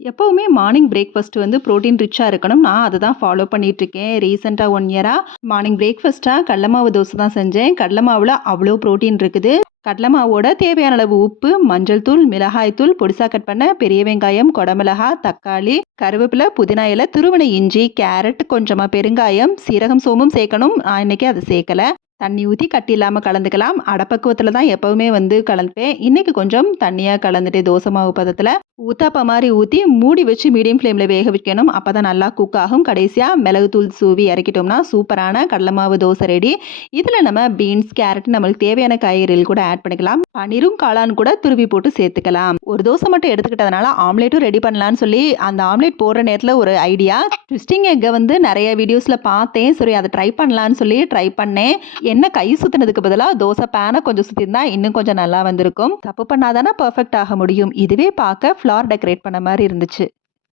எப்பவுமே morning breakfast வந்து protein ரிச்சா இருக்கணும். நான் அத தான் ஃபாலோ பண்ணிட்டுருக்கேன். ரீசென்ட்டா 1 இயரா மார்னிங் பிரேக்ஃபாஸ்ட்டா கடல மாவு தோசை தான் செஞ்சேன். கடல மாவுல அவ்ளோ புரோட்டீன் இருக்குது. கடல மாவோட தேவையான அளவு உப்பு, மஞ்சள் தூள், மிளகாய் தூள், பொடிசா கட் பண்ண பெரிய வெங்காயம், கொடமிளகா, தக்காளி, கருவேப்பில, புதினா இலை, துருவின இஞ்சி, கேரட், கொஞ்சமா பெருங்காயம், சீரகம், சோம்பும் சேர்க்கணும். நான் இன்னைக்கு அத சேர்க்கல. தண்ணி ஊத்தி கட்டி இல்லாம கலந்துக்கலாம். அடப்பக்குவத்துல தான் எப்பவுமே வந்து கலந்துப்பேன். இன்னைக்கு கொஞ்சம் தண்ணியா கலந்துட்டு தோசை மாவு பதத்துல ஊத்தாப்பம் மாரி ஊத்தி மூடி வச்சு மீடியம் ஃப்ளேம்ல வேக வைக்கணும். அப்பதான் நல்லா குக் ஆகும். கடைசியா மிளகுத்தூள் சூவி இறக்கிட்டோம்னா சூப்பரான கடல மாவு தோசை ரெடி. இதுல நம்ம பீன்ஸ், கேரட் நம்மளுக்கு தேவையான காய்கறிகள் கூட ஆட் பண்ணிக்கலாம். பன்னீரும் காளான் கூட துருவி போட்டு சேர்த்துக்கலாம். ஒரு தோசை மட்டும் எடுத்துக்கிட்டதுனால ஆம்லேட்டும் ரெடி பண்ணலாம்னு சொல்லி அந்த ஆம்லேட் போடுற நேரத்துல ஒரு ஐடியா ட்விஸ்டிங் எக்கை வந்து நிறைய வீடியோஸ்ல பார்த்தேன். சரி அதை ட்ரை பண்ணலான்னு சொல்லி ட்ரை பண்ணேன். என்ன கை சுத்தினதுக்கு பதிலா தோசை பேனை கொஞ்சம் சுத்திருந்தா இன்னும் கொஞ்சம் நல்லா வந்திருக்கும். தப்பு பண்ணாதானே பெர்ஃபெக்ட் ஆக முடியும். இதுவே பார்க்க ஃப்ளார் டெக்கரேட் பண்ண மாதிரி இருந்துச்சு.